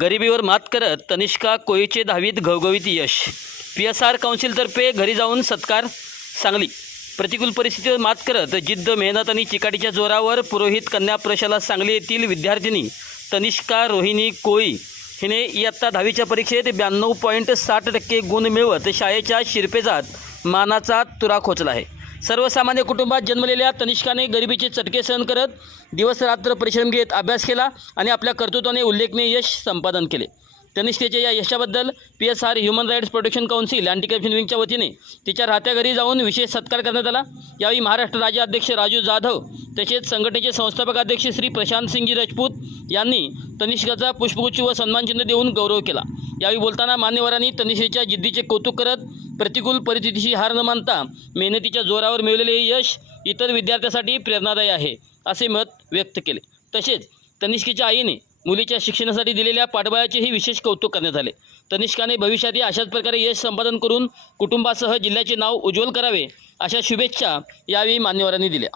गरिबीवर मात करत तनिष्का कोळीचे 10वीत घवघवीत यश. PSR काउन्सिलतर्फे घरी जाऊन सत्कार. सांगली. प्रतिकूल परिस्थितीवर मात करत जिद्द, मेहनत आणि चिकाटीच्या जोरावर पुरोहित कन्या प्रशाला सांगली येथील विद्यार्थिनी तनिष्का रोहिणी कोळी हिने इयत्ता 10वीच्या परीक्षेत 92.60% गुण मिळवत शाळेच्या शिरपेजात मानाचा तुरा खोचला आहे. सर्वसामान्य कुटुंबात जन्मलेल्या तनिष्काने गरिबीचे चटके सहन करत दिवसरात्र परिश्रम घेत अभ्यास केला आणि आपल्या कर्तृत्वाने उल्लेखनीय यश संपादन केले. तनिष्केच्या या यशाबद्दल PSR human rights protection council anti corruption विंगच्या वतीने तिच्या राहत्या घरी जाऊन विशेष सत्कार करण्यात आला. यावेळी महाराष्ट्र राज्य अध्यक्ष राजू जाधव तसेच संघटनेचे संस्थापक अध्यक्ष श्री प्रशांत सिंगजी राजपूत यांनी तनिष्काचा पुष्पगुच्छ व सन्मानचिन्ह देऊन गौरव केला. यावेळी बोलताना मान्यवरांनी तनिष्केच्या जिद्दीचे कौतुक करत प्रतिकूल परिस्थितीशी हार न मानता मेहनतीच्या जोरावर मिळवलेले हे यश इतर विद्यार्थ्यांसाठी प्रेरणादायी आहे असे मत व्यक्त केले. तसेच तनिष्केच्या आईने मुलीच्या शिक्षणासाठी दिलेल्या पाठबळाचेही विशेष कौतुक करण्यात आले. तनिष्काने भविष्यातही अशाच प्रकारे यश संपादन करून कुटुंबासह जिल्ह्याचे नाव उज्ज्वल करावे अशा शुभेच्छा यावेळी मान्यवरांनी दिल्या.